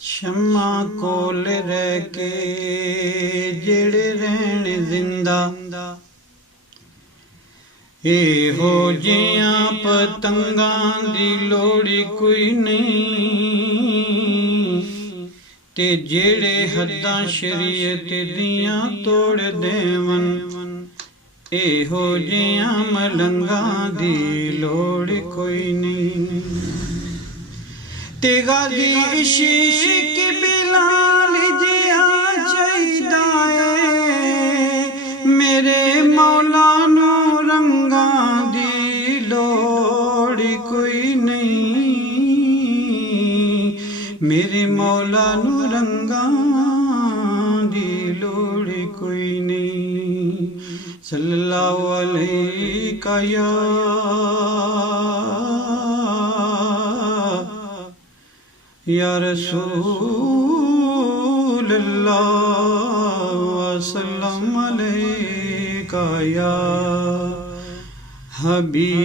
شمع کول رہ کے جڑے رہن زندہ ہو جیاں پتنگاں دی لوڑی کوئی نہیں تے جڑے حداں شریعت دیاں توڑ دیون ہو جیاں ملنگاں دی لوڑ کوئی نہیں تے غازی عشق بلال جیا چاہیدا اے میرے مولا نو رنگاں دی لوڑ کوئی نہیں میرے مولا نو رنگاں دی لوڑ کوئی نہیں صلی اللہ علیہ یا رسول اللہ وسلم علیکہ یا حبیب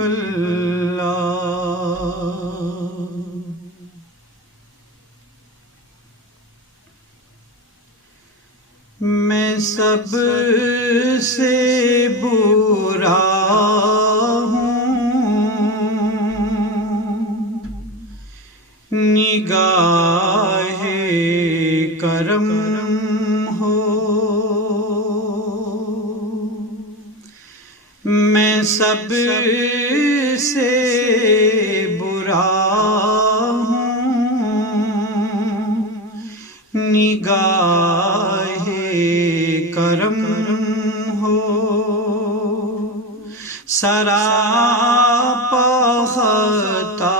اللہ۔ میں سب سے برا نگاہ کرم ہو میں سب سے برا ہوں نگاہ کرم ہو سراپا خطا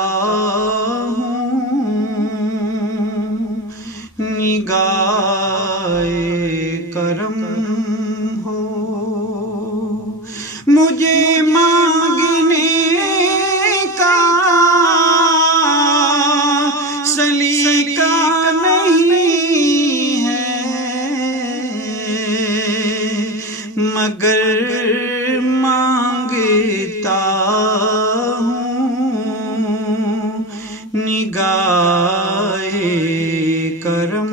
نگاہ کرم ہو مجھے مانگنے کا سلیقہ نہیں ہے مگر مانگتا ہوں نگاہ کرم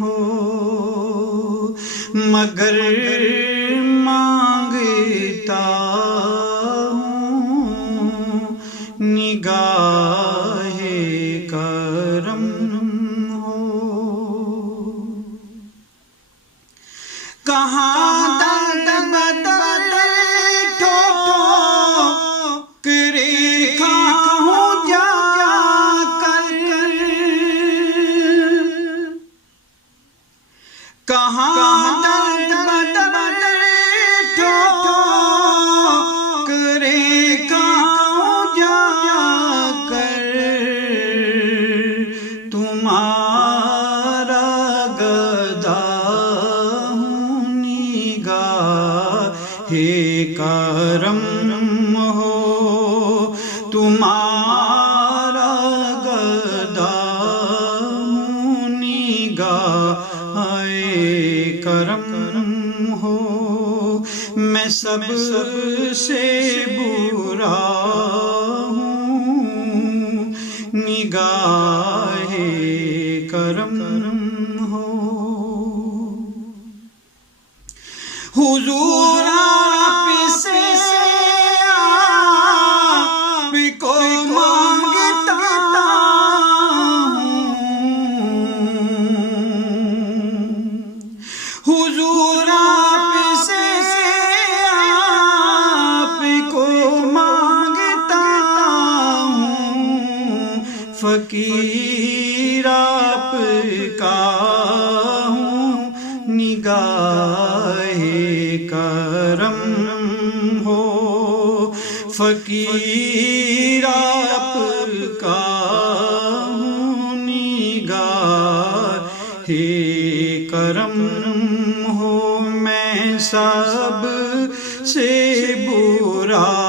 ہو مگر مانگتا ہوں نگاہ کرم ہو کہاں در بدر ٹھوکرے کھاؤں جا کر کہاں در بدر ٹھوکرے کھاؤں جا کر تمہارا گدا ہوں نگاہ کرم ہو تمہارا گدا ہوں نگاہ کرم ہو میں سب سے برا ہوں نگاہ کرم ہو حضور آپ سے آپ کو مانگتا حضور آپ سے آپ کو مانگتا ہوں فقیر آپ کا ہوں نگاہ کرم ہو فقیر آپ کا ہوں نگاہ کرم ہو میں سب سے برا